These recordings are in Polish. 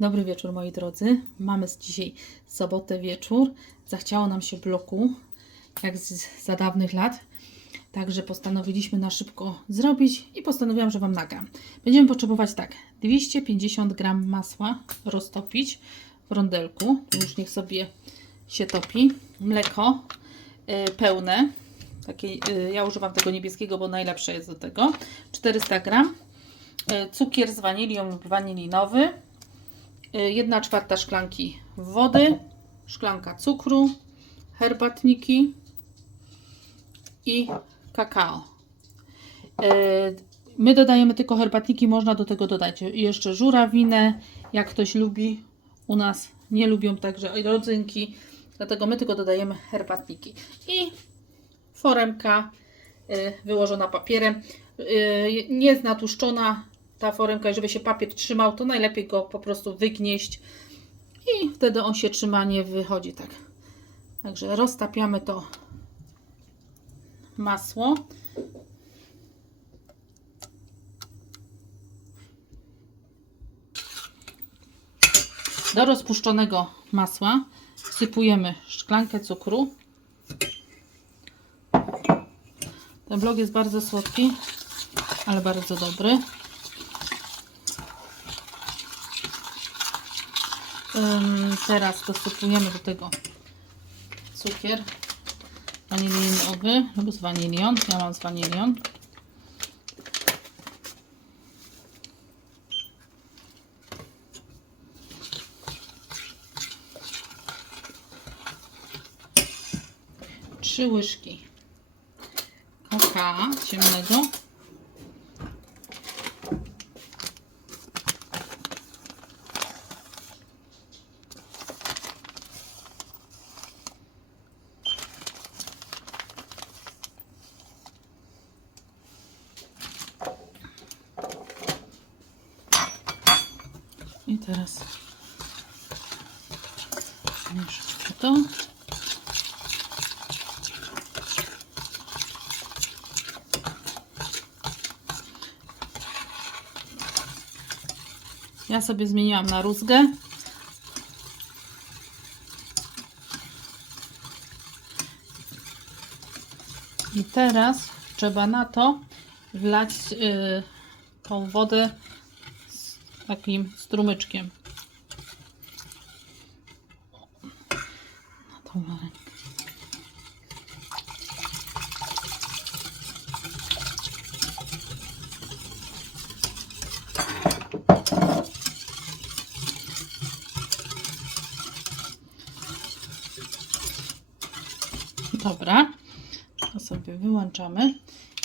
Dobry wieczór moi drodzy. Mamy dzisiaj sobotę wieczór. Zachciało nam się bloku, jak z, za dawnych lat. Także postanowiliśmy na szybko zrobić i postanowiłam, że Wam nagram. Będziemy potrzebować tak, 250 gram masła roztopić w rondelku. Już niech sobie się topi. Mleko y, pełne. Takie, y, ja używam tego niebieskiego, bo najlepsze jest do tego. 400 gram. Y, cukier z wanilią lub wanilinowy. 1 czwarta szklanki wody, szklanka cukru, herbatniki i kakao. My dodajemy tylko herbatniki, można do tego dodać jeszcze żurawinę, jak ktoś lubi. U nas nie lubią także rodzynki, dlatego my tylko dodajemy herbatniki. I foremka yy, wyłożona papierem, yy, nie ta foremka, żeby się papier trzymał, to najlepiej go po prostu wygnieść i wtedy on się trzyma, nie wychodzi tak. Także roztapiamy to masło. Do rozpuszczonego masła wsypujemy szklankę cukru. Ten blok jest bardzo słodki, ale bardzo dobry. Teraz dosypujemy do tego cukier wanilinowy lub z wanilią. Ja mam z wanilią. Trzy łyżki kakao ciemnego. I teraz mieszamy to. Ja sobie zmieniłam na rózgę. I teraz trzeba na to wlać yy, tą wodę z takim strumyczkiem. Na tą. Dobra, to sobie wyłączamy.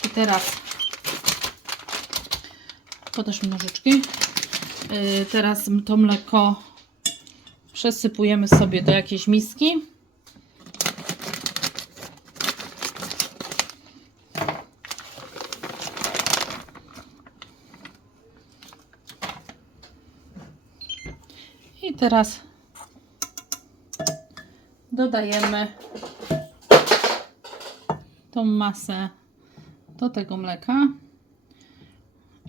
I teraz podasz nożyczki. Yy, teraz to mleko przesypujemy sobie do jakiejś miski. I teraz dodajemy tą masę do tego mleka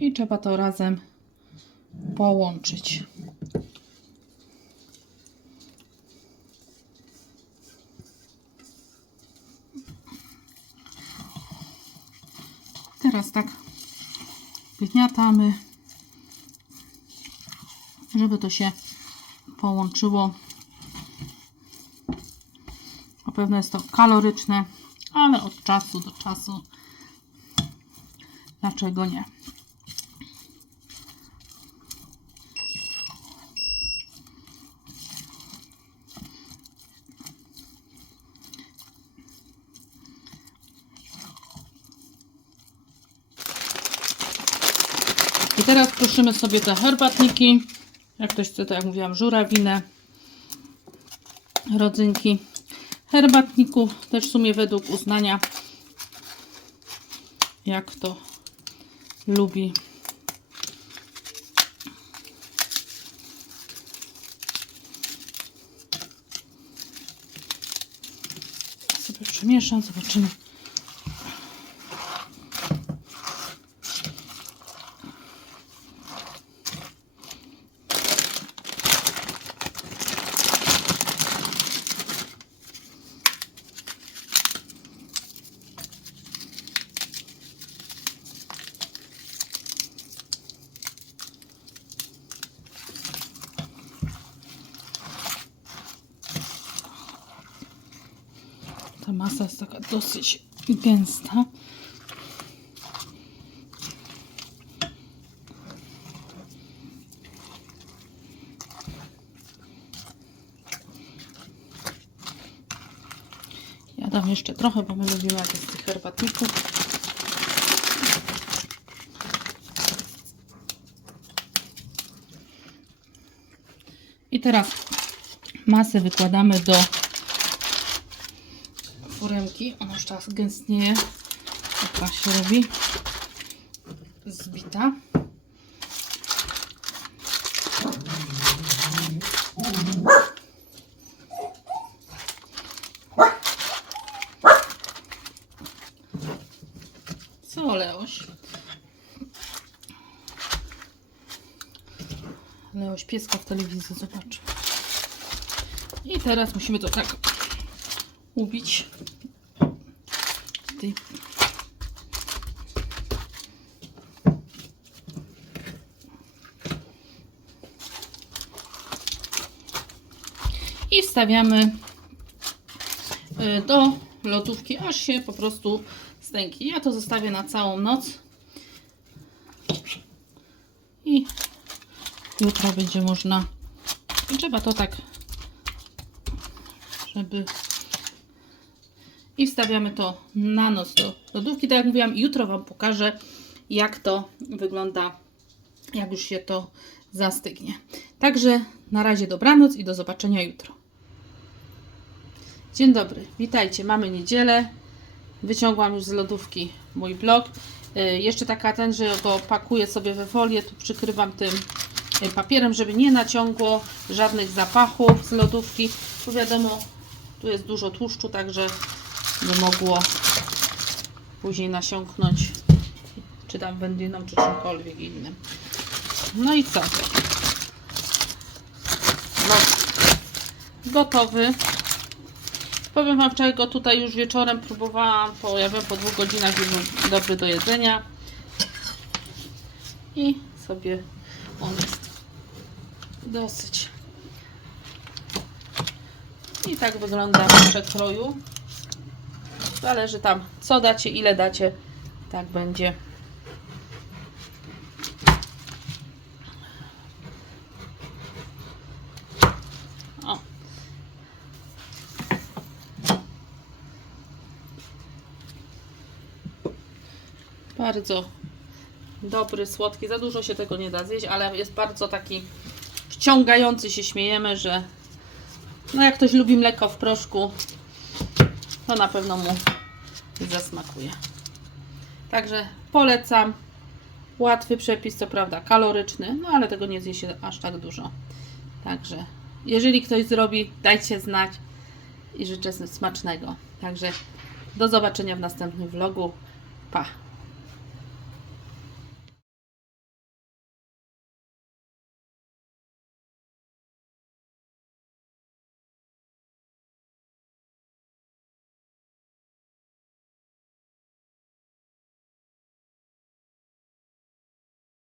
i trzeba to razem połączyć. Teraz tak wygniatamy, żeby to się połączyło. Na pewno jest to kaloryczne, ale od czasu do czasu dlaczego nie? I teraz kruszymy sobie te herbatniki. Jak ktoś chce, to jak mówiłam, żurawinę, rodzynki herbatniku, też w sumie według uznania, jak kto lubi. Sobie przemieszam, zobaczymy. Masa jest taka dosyć gęsta. Ja dam jeszcze trochę, bo my lubimy jak tych herbatników. I teraz masę wykładamy do foremki. Ona już teraz gęstnieje. Taka się robi. Zbita. Co, Leoś? Leoś pieska w telewizji zobaczył. I teraz musimy to tak ubić. w tej- I wstawiamy y, do lodówki, aż się po prostu stęki. Ja to zostawię na całą noc. I jutro będzie można. I trzeba to tak, żeby. I wstawiamy to na noc do lodówki. Tak jak mówiłam, jutro Wam pokażę, jak to wygląda, jak już się to zastygnie. Także na razie dobranoc i do zobaczenia jutro. Dzień dobry, witajcie. Mamy niedzielę. Wyciągłam już z lodówki mój blok. Y, Jeszcze taka ten, że go pakuję sobie we folię, tu przykrywam tym y, papierem, żeby nie naciągło żadnych zapachów z lodówki. Bo wiadomo, tu jest dużo tłuszczu, także nie mogło później nasiąknąć czy tam wędliną, czy czymkolwiek innym. No i co? No, gotowy. Powiem Wam, wczoraj go tutaj już wieczorem próbowałam, po, ja wiem, po dwóch godzinach był dobry do jedzenia. I sobie on jest dosyć. I tak wygląda przekroju. Zależy tam, co dacie, ile dacie, tak będzie. Bardzo dobry, słodki. Za dużo się tego nie da zjeść, ale jest bardzo taki wciągający się. Śmiejemy, że no jak ktoś lubi mleko w proszku, to na pewno mu zasmakuje. Także polecam. Łatwy przepis, co prawda kaloryczny, no ale tego nie zje się aż tak dużo. Także jeżeli ktoś zrobi, dajcie znać i życzę smacznego. Także do zobaczenia w następnym vlogu. Pa!